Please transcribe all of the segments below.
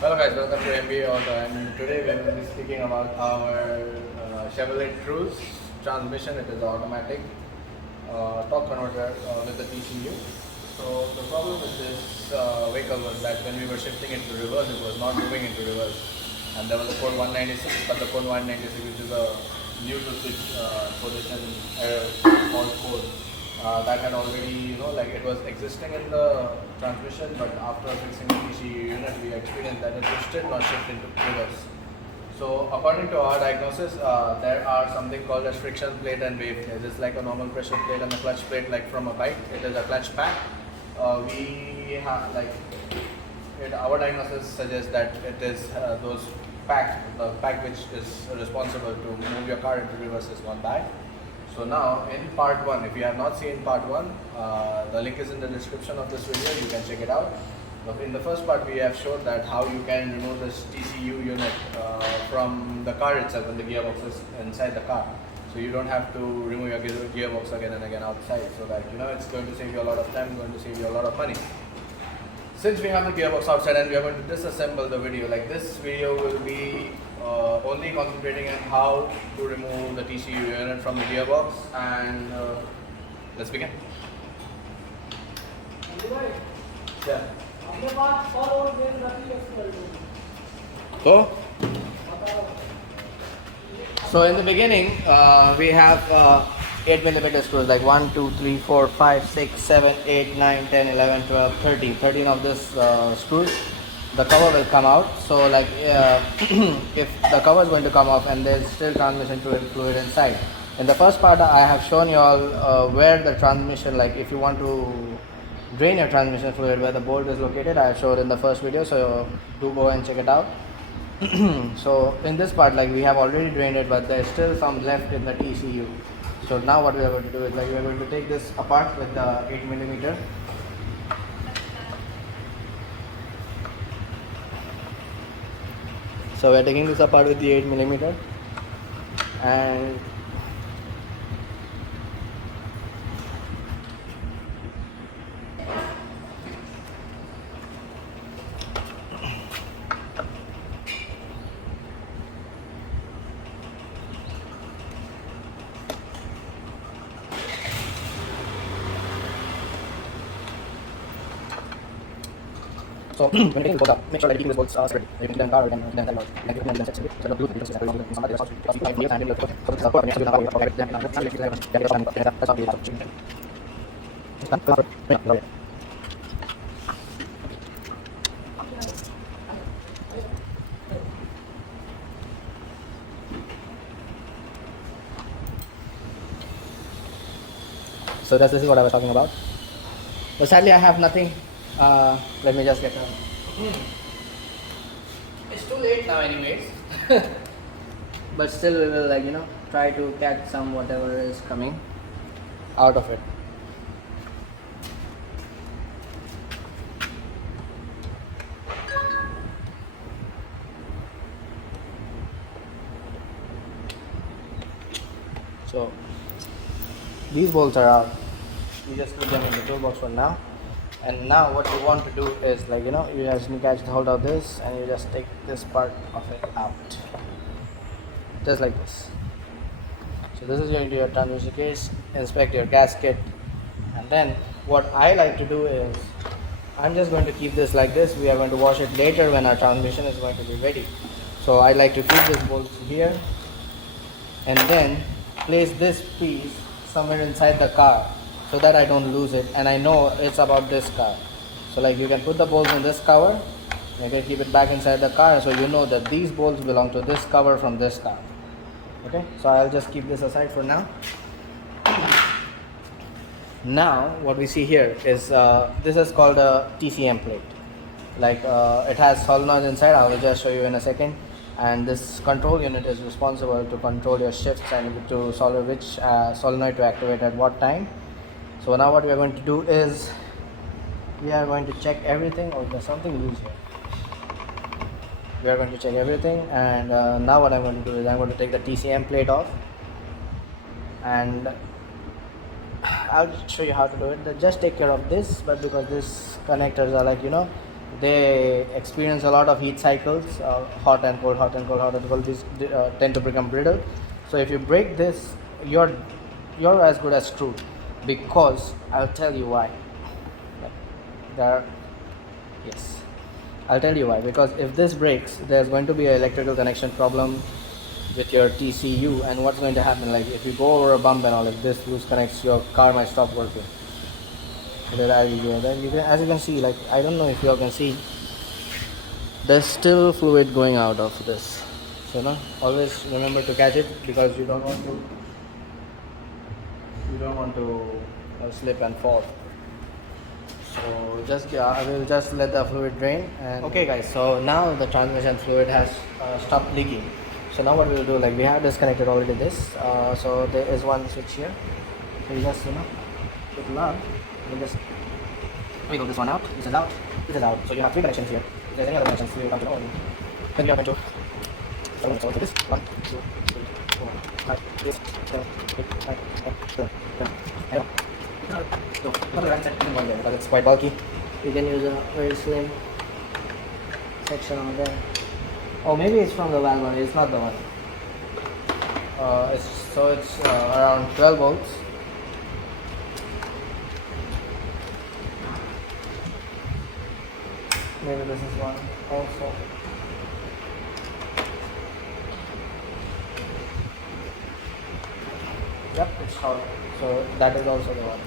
Hello guys, welcome to MBA Auto, and today we will be speaking about our Chevrolet Cruze transmission. It is automatic torque converter with the TCU. So the problem with this vehicle was that when we were shifting it to reverse, it was not moving into reverse, and there was a code 196, but the code 196, which is a neutral switch position error fault code, that had already, like it was existing in the transmission, but after fixing the TCU unit, we experienced that it was still not shift into reverse. So according to our diagnosis, there are something called as friction plate and wave plate. It's like a normal pressure plate and a clutch plate, like from a bike. It is a clutch pack. We have our diagnosis suggests that it is the pack which is responsible to move your car into reverse is one bag. So now in part 1, if you have not seen part 1, the link is in the description of this video, you can check it out. In the first part, we have showed that how you can remove this TCU unit from the car itself when the gearbox is inside the car. So you don't have to remove your gearbox again and again outside, so that it's going to save you a lot of time, going to save you a lot of money. Since we have the gearbox outside and we are going to disassemble the video, like this video will be only concentrating on how to remove the TCU unit from the gearbox, and let's begin. Yeah. Go. So in the beginning, we have 8mm screws, like 1, 2, 3, 4, 5, 6, 7, 8, 9, 10, 11, 12, 13. 13 of this screws. The cover will come out. So like if the cover is going to come off and there's still transmission fluid inside. In the first part, I have shown you all where the transmission, like if you want to drain your transmission fluid, where the bolt is located, I have showed in the first video, so do go and check it out. So in this part, like we have already drained it, but there's still some left in the TCU. So now what we are going to do is, like, we are going to take this apart with the 8mm. So we are taking this apart with the 8mm, and so when you take this bolt out, make sure that you keep this bolts straight. You can keep them car, you can keep them like you can set it. So the blue is very long. Somebody else also five years and you so it's a core and you have to okay then that's really that's all the So this is what I was talking about. But sadly, I have nothing. Let me just get a. It's too late now, anyways. But still, we will try to catch some whatever is coming out of it. So these bolts are out. You just put them in the toolbox for now. And now what you want to do is, you just catch the hold of this and you just take this part of it out. Just like this. So this is into your transmission case, inspect your gasket, and then what I like to do is, I'm just going to keep this like this. We are going to wash it later when our transmission is going to be ready. So I like to keep this bolt here and then place this piece somewhere inside the car so that I don't lose it and I know it's about this car. So like you can put the bolts in this cover, you can keep it back inside the car, so you know that these bolts belong to this cover from this car. Okay, so I'll just keep this aside for now. Now what we see here is this is called a TCM plate. Like it has solenoids inside. I will just show you in a second. And this control unit is responsible to control your shifts and to solve which solenoid to activate at what time. So now what we are going to do is, we are going to check everything. Oh, there's something loose here. We are going to check everything, and now what I'm going to do is, I'm going to take the TCM plate off, and I'll show you how to do it. Just take care of this, but because these connectors are like they experience a lot of heat cycles, hot and cold, hot and cold, hot and cold. These tend to become brittle. So if you break this, you're you're as good as screwed, because I'll tell you why. There, yes, I'll tell you why. Because if this breaks, there's going to be an electrical connection problem with your TCU, and what's going to happen? Like if you go over a bump and all, if this loose connects, your car might stop working. Then you can, as you can see, like I don't know if you all can see, there's still fluid going out of this. So always remember to catch it, because you don't want to slip and fall. So just I will just let the fluid drain. And okay guys, so now the transmission fluid has stopped leaking. So now what we'll do, like we have disconnected already this. So there is one switch here. So you just put it on. You just wiggle this one out. This is out. This is out. So you have three connections here. If there's any other connections, you come to know. Then you are going to so this 1, 2, 3, 4, 5, 6, 7, 8, 9, 10, 11. So not the right set in one there, because it's quite bulky. You can use a very slim section on there. Oh, maybe it's from the valve one. It's not the one. It's around 12 volts. Maybe this is one also. Yep, it's hollow. So that is also the one.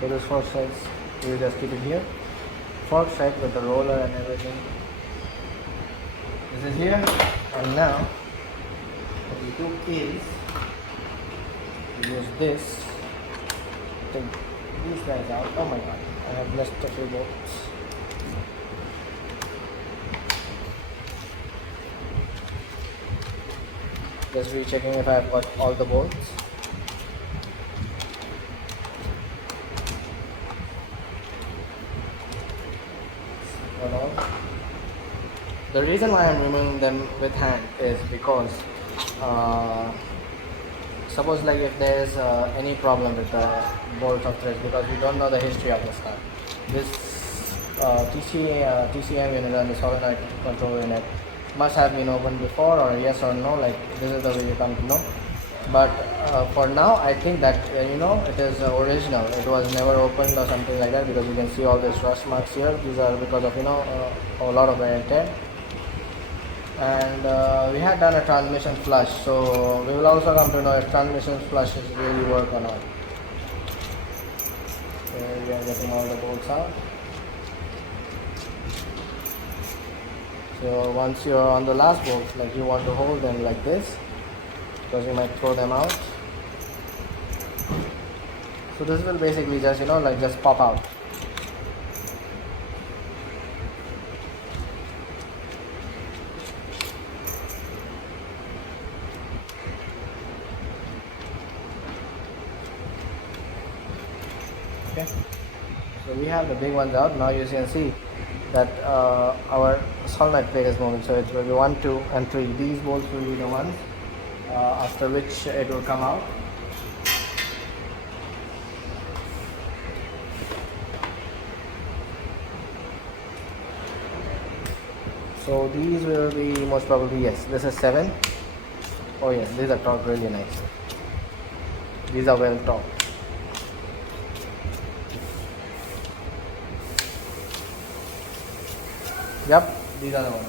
So this fork size, you just keep it here. Fork set with the roller and everything. This is here, and now what we do is we use this. Take these guys out. Oh my god, I have missed a few bolts. Just rechecking if I have got all the bolts. The reason why I'm removing them with hand is because suppose like if there's any problem with the bolts or threads, because we don't know the history of this car. This TCM unit and the solenoid control unit must have been opened before, or yes or no, like this is the way you come to know. But for now I think that it is original. It was never opened or something like that, because you can see all these rust marks here. These are because of a lot of wear and tear. And we had done a transmission flush, so we will also come to know if transmission flushes really work or not. So we are getting all the bolts out. So once you are on the last bolts, like you want to hold them like this, because you might throw them out. So this will basically just just pop out. Okay, so we have the big ones out. Now you can see that our solenoid plate is moving, so it will be 1, 2 and 3. These bolts will be the ones after which it will come out. So these will be most probably, yes, this is 7. Oh yes, these are torqued really nice. These are well torqued. Yep, these are the ones.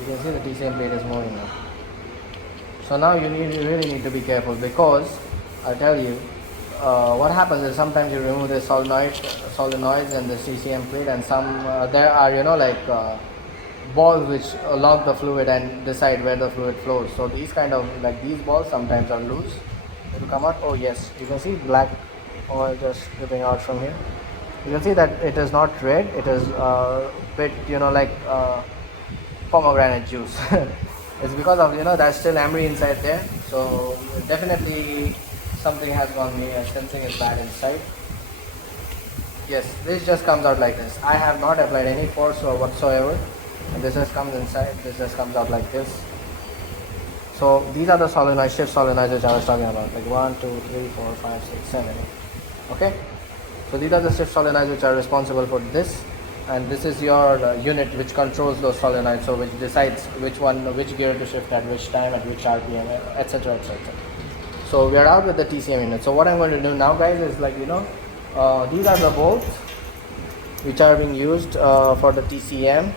You can see the TCM plate is moving now. So now you really need to be careful, because I tell you, what happens is sometimes you remove the solenoids and the CCM plate, and some there are balls which lock the fluid and decide where the fluid flows. So these these balls sometimes are loose. It will come out. Oh yes, you can see black oil just dripping out from here. You can see that it is not red. It is bit pomegranate juice. It's because of there's still emery inside there. So definitely something has gone. Something is bad inside. Yes, this just comes out like this. I have not applied any force or whatsoever. And this just comes inside. This just comes out like this. So these are the solenoids, shift solenoids which I was talking about. Like 1, 2, 3, 4, 5, 6, 7, 8. Okay. So these are the shift solenoids which are responsible for this. And this is your unit which controls those solenoids. So which decides which gear to shift at which time, at which RPM, etc. etc. So we are out with the TCM unit. So what I'm going to do now, guys, is like, these are the bolts which are being used for the TCM,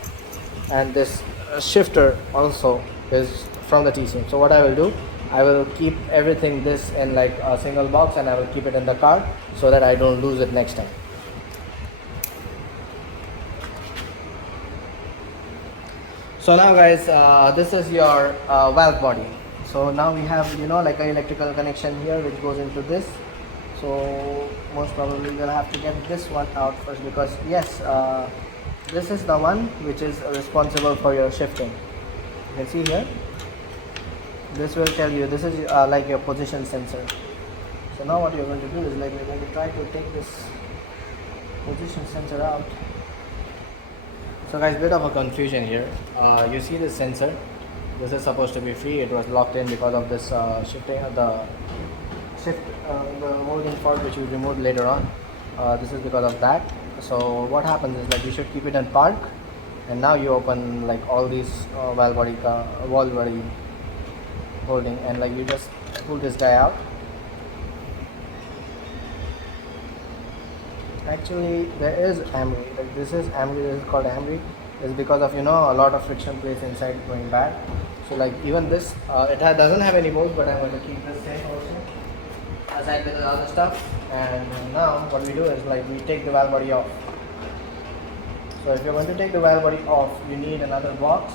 and this shifter also is from the TCM. So what I will do, I will keep everything this in like a single box, and I will keep it in the car so that I don't lose it next time. So now, guys, this is your valve body. So now we have like an electrical connection here which goes into this. So most probably we'll have to get this one out first, because yes, this is the one which is responsible for your shifting. You can see here, this will tell you, this is like your position sensor. So now what you're going to do is like we're going to try to take this position sensor out. So guys, bit of a confusion here. You see this sensor, this is supposed to be free. It was locked in because of this shifting the molding fault which we removed later on. This is because of that. So what happens is like you should keep it in park, and now you open like all these valve body holding, and like you just pull this guy out. Actually there is AMRI, like this is AMRI, this is called AMRI. It's because of a lot of friction plates inside going back. So like even this doesn't have any bolts, but I'm going to keep this same also aside with the other stuff. And now what we do is like we take the valve body off. So if you're going to take the valve body off, you need another box.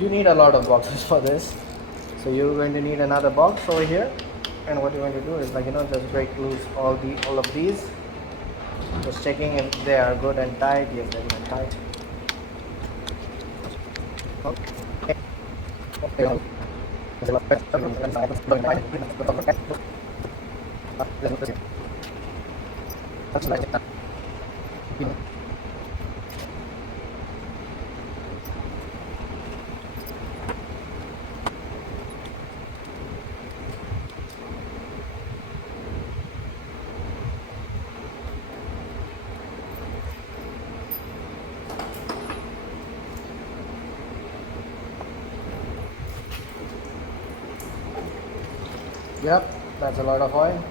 You need a lot of boxes for this, so you're going to need another box over here. And what you're going to do is like just break loose all of these, just checking if they are good and tight. Yes, they're good and tight. Okay. Yep, that's a lot of oil.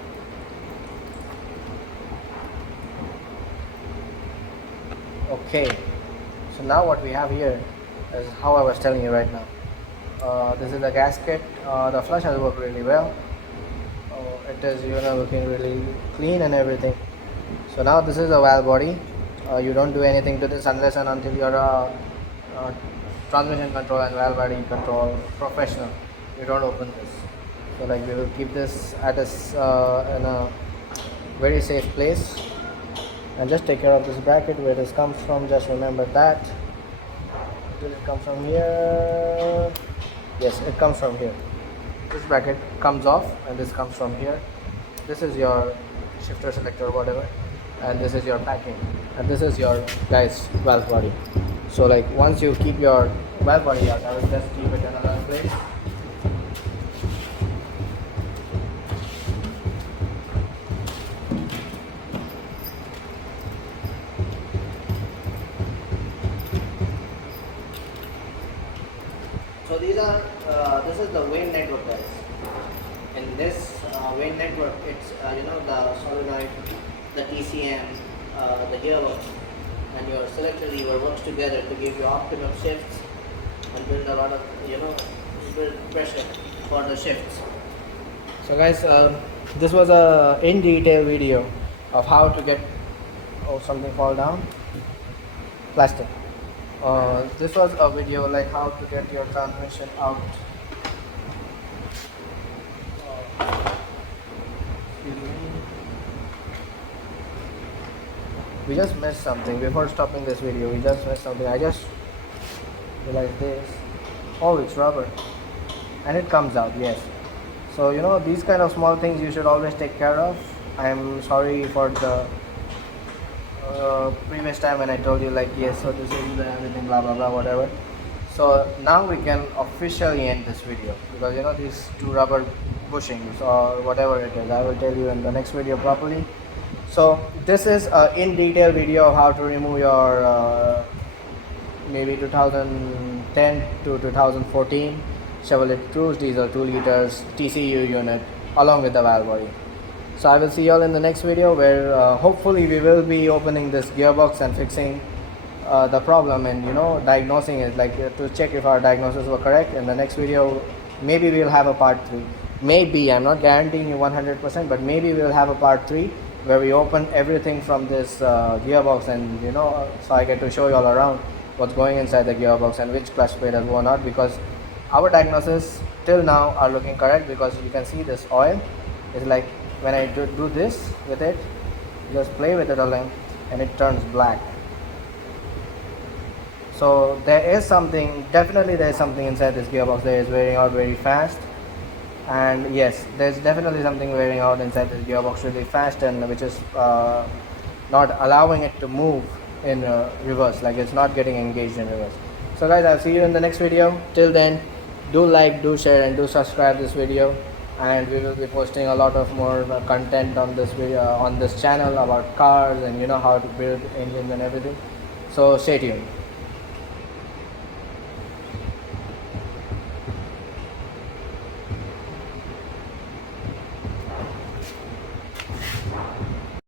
Okay, so now what we have here is how I was telling you right now. This is the gasket. The flush has worked really well. It is looking really clean and everything. So now this is a valve body. You don't do anything to this unless and until you're a transmission control and valve body control professional. You don't open this. So like we will keep this at in a very safe place, and just take care of this bracket where this comes from. Just remember that. Does it come from here? Yes, it comes from here. This bracket comes off and this comes from here. This is your shifter selector, whatever, and this is your packing, and this is your guys valve body. So like once you keep your valve body out, I will just keep it in another place. So these are this is the Vane network, guys. In this Vane network, it's the solenoid, the TCM, the gearbox, and your selector lever works together to give you optimum shifts and build a lot of build pressure for the shifts. So guys, this was a in detail video of how to get something fall down plastic. This was a video like how to get your transmission out. We just missed something before stopping this video. We just missed something. I just realized this. Oh, it's rubber, and it comes out. Yes. So these kind of small things you should always take care of. I am sorry for the previous time when I told you like yes, so this is the everything, blah blah blah, whatever. So now we can officially end this video because you know these two rubber bushings or whatever it is, I will tell you in the next video properly. So this is a in detail video of how to remove your maybe 2010 to 2014 Chevrolet Cruze diesel 2 liters TCU unit along with the valve body. So I will see you all in the next video where hopefully we will be opening this gearbox and fixing the problem and you know diagnosing it, like to check if our diagnosis were correct. In the next video maybe we'll have a part 3, maybe, I'm not guaranteeing you 100%, but maybe we'll have a part 3 where we open everything from this gearbox and you know, so I get to show you all around what's going inside the gearbox and which clutch plate has worn out, because our diagnosis till now are looking correct. Because you can see this oil is like when I do this with it, just play with it a little and it turns black. So there is something, definitely there is something inside this gearbox that is wearing out very fast. And yes, there's definitely something wearing out inside this gearbox really fast, and which is not allowing it to move in reverse, like it's not getting engaged in reverse. So guys, I'll see you in the next video. Till then, do like, do share and do subscribe this video, and we will be posting a lot of more content on this video, on this channel about cars and you know how to build engines and everything. So stay tuned.